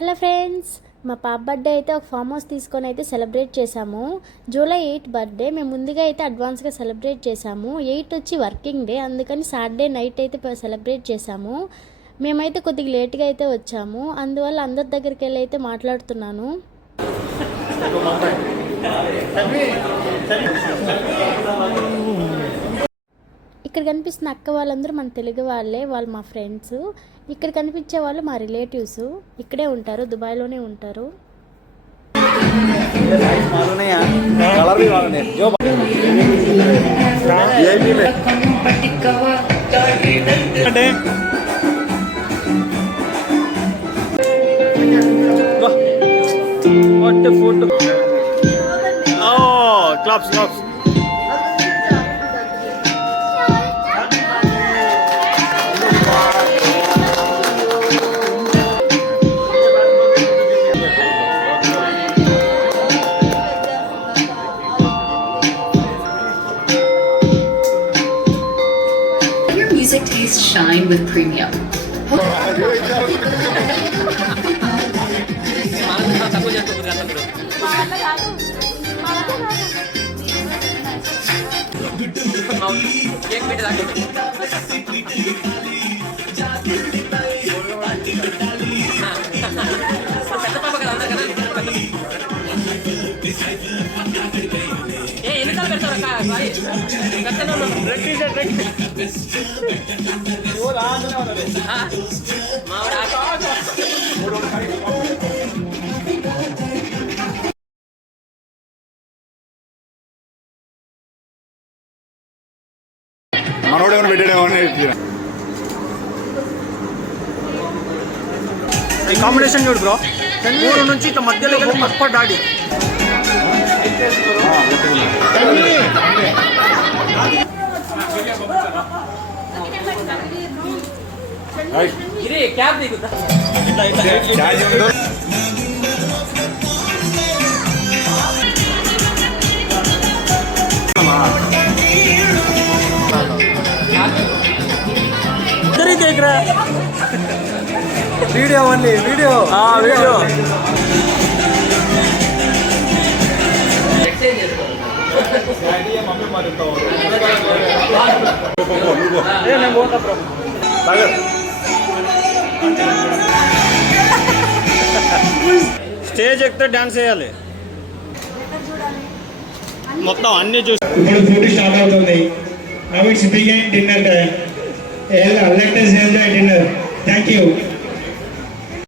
Hello friends, మా పాప బర్త్డే అయితే ఒక ఫామ్ హౌస్ తీసుకొని అయితే సెలబ్రేట్ చేసాము. జూలై 8 బర్త్డే. మేము ముందుగా అయితే అడ్వాన్స్గా సెలబ్రేట్ చేసాము. 8 వచ్చి వర్కింగ్ డే, అందుకని సాటర్డే నైట్ అయితే సెలబ్రేట్ చేసాము. మేమైతే కొద్దిగా లేట్గా అయితే వచ్చాము, అందువల్ల అందరి దగ్గరికి వెళ్ళి అయితే మాట్లాడుతున్నాను. ఇక్కడ కనిపిస్తున్న అక్క వాళ్ళందరూ మన తెలుగు వాళ్ళే, వాళ్ళు మా ఫ్రెండ్స్. ఇక్కడ కనిపించే వాళ్ళు మా రిలేటివ్స్, ఇక్కడే ఉంటారు, దుబాయ్లోనే ఉంటారు. Music tastes shine with premium. మనోడు ఏమైనా పెట్టాడేమో ఈ కాంబినేషన్ చూడు బ్రో, ఊరు నుంచి ఇట్లా మధ్యలో పప్ప డాడీ. देख रहा है video only video video stage ఎక్కితే డాన్స్ చేయాలి మొత్తం అన్ని చూసి. ఇప్పుడు ఫుడ్ స్టార్ట్ అవుతుంది. Now it's begin dinner time. Let us enjoy dinner. Thank you.